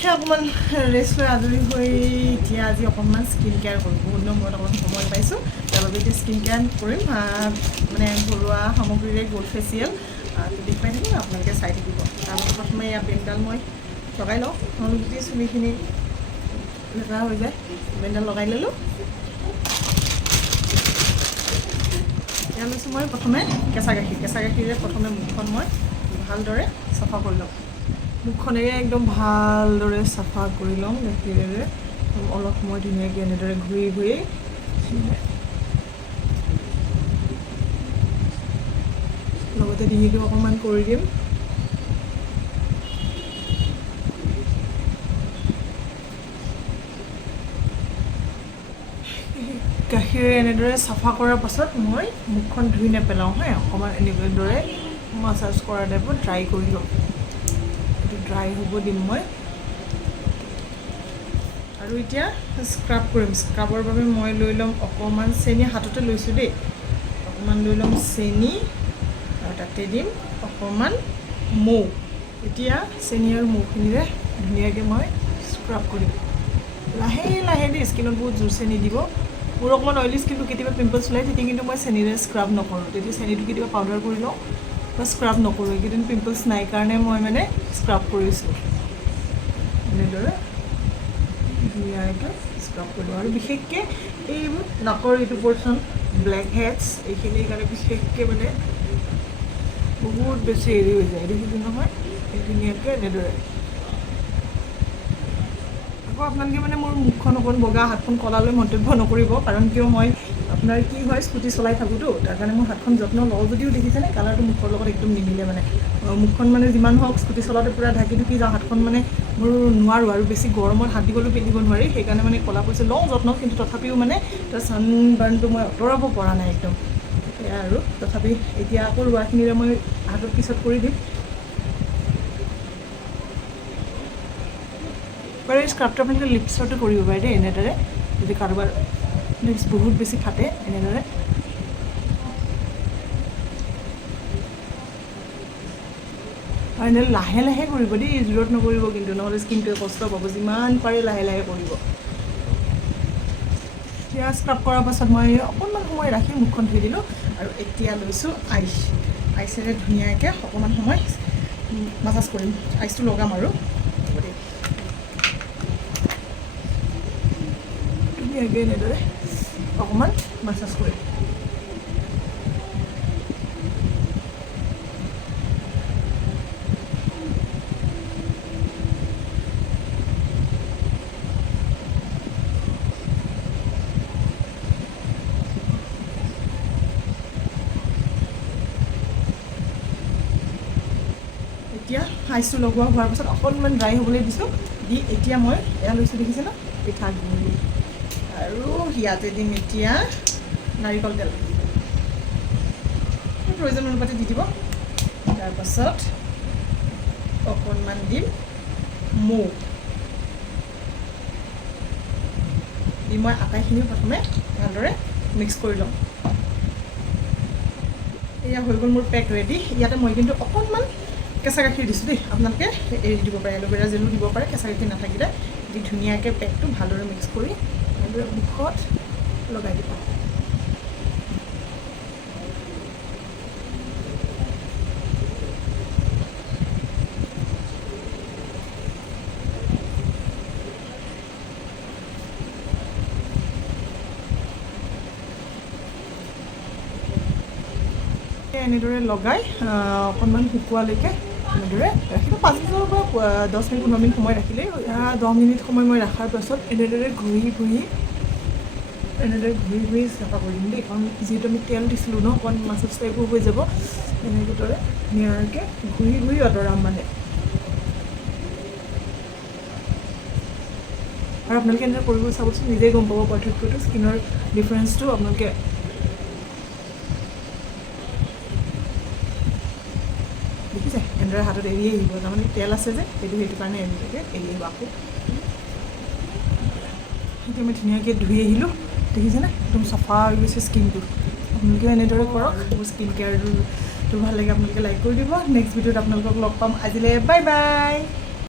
সেই অকণমান ৰেষ্ট লৈ আজৰি হৈ এতিয়া আজি অকণমান স্কিন কেয়াৰ কৰিম। বহুত দিনৰ মূৰত অকণমান সময় পাইছোঁ, তাৰ বাবে এতিয়া স্কিন কেয়াৰ কৰিম। মানে ঘৰুৱা সামগ্ৰীৰে গ'ল্ড ফেচিয়েল দেখুৱাই থাকিম, আপোনালোকে চাই থাকিব। তাৰপাছত প্ৰথমে ইয়াত বেণ্ডডাল মই লগাই লওঁ, নহ'লে গোটেই চুলিখিনি লেতেৰা হৈ যায়। বেণ্ডডাল লগাই ল'লোঁ। এতিয়া লৈছোঁ মই প্ৰথমে কেঁচা গাখীৰে প্ৰথমে মুখখন মই ভালদৰে চাফা কৰি ল'ম। মুখখনেৰে একদম ভালদৰে চাফা কৰি ল'ম গাখীৰেৰে। অলপ সময় ধুনীয়াকৈ এনেদৰে ঘূৰি লগতে ডিঙিটো অকণমান কৰি দিম। গাখীৰে এনেদৰে চাফা কৰাৰ পাছত মই মুখখন ধুই নেপেলাওঁ হা, অকণমান এনেদৰে মাছাজ কৰা টাইপত ড্ৰাই কৰি লওঁ। এইটো ড্ৰাই হ'ব দিম মই। আৰু এতিয়া স্ক্ৰাব কৰিম। স্ক্ৰাবৰ বাবে মই লৈ ল'ম অকণমান চেনি, হাততে লৈছোঁ দেই। অকণমান লৈ ল'ম চেনি আৰু তাতে দিম অকণমান মৌ। এতিয়া চেনি আৰু মৌখিনিৰে ধুনীয়াকৈ মই স্ক্ৰাব কৰিম। লাহে লাহে দেই, স্কিনত বহুত জোৰছে নিদিব। মোৰ অকণমান অইলি স্কিনটো কেতিয়াবা পিম্পলছ ওলায়, তেতিয়া কিন্তু মই চেনিৰে স্ক্ৰাব নকৰোঁ। তেতিয়া চেনিটো কেতিয়াবা পাউডাৰ কৰি লওঁ বা স্ক্ৰাব নকৰোঁ। এইকেইদিন পিম্পলছ নাই কাৰণে মই মানে স্ক্ৰাব কৰিছোঁ। এনেদৰে ধুনীয়াকৈ স্ক্ৰাব কৰি লওঁ। আৰু বিশেষকৈ এইবোৰ নাকৰ এইটো পৰ্চন, ব্লেক হেডছ, এইখিনিৰ কাৰণে বিশেষকৈ মানে বহুত বেছি হেৰি হৈ যায়। দেখিছোঁ নহয়, এই ধুনীয়াকৈ এনেদৰে। আকৌ আপোনালোকে মানে মোৰ মুখখন অকণ বগা, হাতখন কলালৈ মন্তব্য নকৰিব, কাৰণ কিয় মই আপোনাৰ কি হয় স্কুটি চলাই থাকোঁতো, তাৰ কাৰণে মোৰ হাতখন যত্ন লওঁ যদিও দেখিছেনে কালাৰটো মুখৰ লগত একদম নিমিলে। মানে মুখখন মানে যিমান হওক স্কুটি চলাওঁতে পূৰা ঢাকি যাওঁ, হাতখন মানে মোৰ নোৱাৰোঁ। আৰু বেছি গৰমত হাত দীঘলো পিন্ধিব নোৱাৰি, সেইকাৰণে মানে ক'লা পৰিছে। লওঁ যত্ন, কিন্তু তথাপিও মানে তাৰ ছানবাৰ্ণটো মই আঁতৰাব পৰা নাই একদম। সেয়া আৰু তথাপি এতিয়া আকৌ ৰোৱাখিনিৰে মই হাতত পিছত কৰি দিম। বাৰু এই স্ক্ৰাবটো আপোনালোকে লিপছতো কৰিব পাৰে দেই, এনেদৰে। যদি কাৰোবাৰ লিপছ বহুত বেছি ফাটে, এনেদৰে আৰু এনেদৰে লাহে লাহে কৰিব দেই, জোৰত নকৰিব কিন্তু, নহ'লে স্কিনটোৱে কষ্ট পাব। যিমান পাৰে লাহে লাহে কৰিব। এতিয়া স্ক্ৰাব কৰাৰ পাছত মই অকণমান সময় ৰাখি মুখখন ধুই দিলোঁ। আৰু এতিয়া লৈছোঁ আইচেৰে ধুনীয়াকৈ অকণমান সময় মাছাজ কৰিম। আইচটো লগাম আৰু ধুনীয়াকৈ এনেদৰে অকণমান মাছাজ কৰিম। এতিয়া আইচটো লগোৱা হোৱাৰ পাছত অকণমান ড্ৰাই হ'বলৈ দিছোঁ। দি এতিয়া মই এয়া লৈছোঁ, দেখিছে ন, পিঠাগুড়ি। আৰু ইয়াতে দিম এতিয়া নাৰিকল তেল, প্ৰয়োজন অনুপাতে দি দিব। তাৰপাছত অকণমান দিম মৌ দি মই আটাইখিনি প্ৰথমে ভালদৰে মিক্স কৰি ল'ম। এয়া হৈ গ'ল মোৰ পেক ৰেডি। ইয়াতে মই কিন্তু অকণমান কেঁচা গাখীৰ দিছোঁ দেই, আপোনালোকে এৰি দিব পাৰে, এল'ভেৰা জেলো দিব পাৰে কেঁচা গাখীৰ নাথাকিলে। দি ধুনীয়াকৈ পেকটো ভালদৰে মিক্স কৰি এনেদৰে মুখত লগাই দিব। এনেদৰে লগাই অকণমান শুকোৱালৈকে এনেদৰে ৰাখিব। 5 মিনিটৰ পৰা 10 মিনিট 15 মিনিট সময় ৰাখিলেই। 10 মিনিট সময় মই ৰখাৰ পাছত এনেদৰে ঘূৰি ঘূৰি চাফা কৰি দিম দেই, কাৰণ যিহেতু আমি তেল দিছিলোঁ ন, অকণমান মাছাজ টাইপো হৈ যাব। এনেদৰে ধুনীয়াকৈ ঘূৰি আঁতৰাম মানে। আৰু আপোনালোকে এনেদৰে কৰিব চাবচোন, নিজেই গম পাব পাৰ্থক্যটো, স্কিনৰ ডিফাৰেঞ্চটো আপোনালোকে। দেখিছে এনেদৰে হাতত এৰি আহিব, তাৰমানে তেল আছে যে, সেইটো কাৰণে এৰি আহিব। আকৌ এতিয়া মই ধুনীয়াকৈ ধুই আহিলোঁ, দেখিছেনে একদম চাফা হৈ গৈছে স্কিনটো। আপোনালোকেও এনেদৰে কৰক। মোৰ স্কিন কেয়াৰটো ভাল লাগে আপোনালোকে লাইক কৰি দিব। নেক্সট ভিডিঅ'ত আপোনালোকক লগ পাম। আজিলৈ বাই বাই।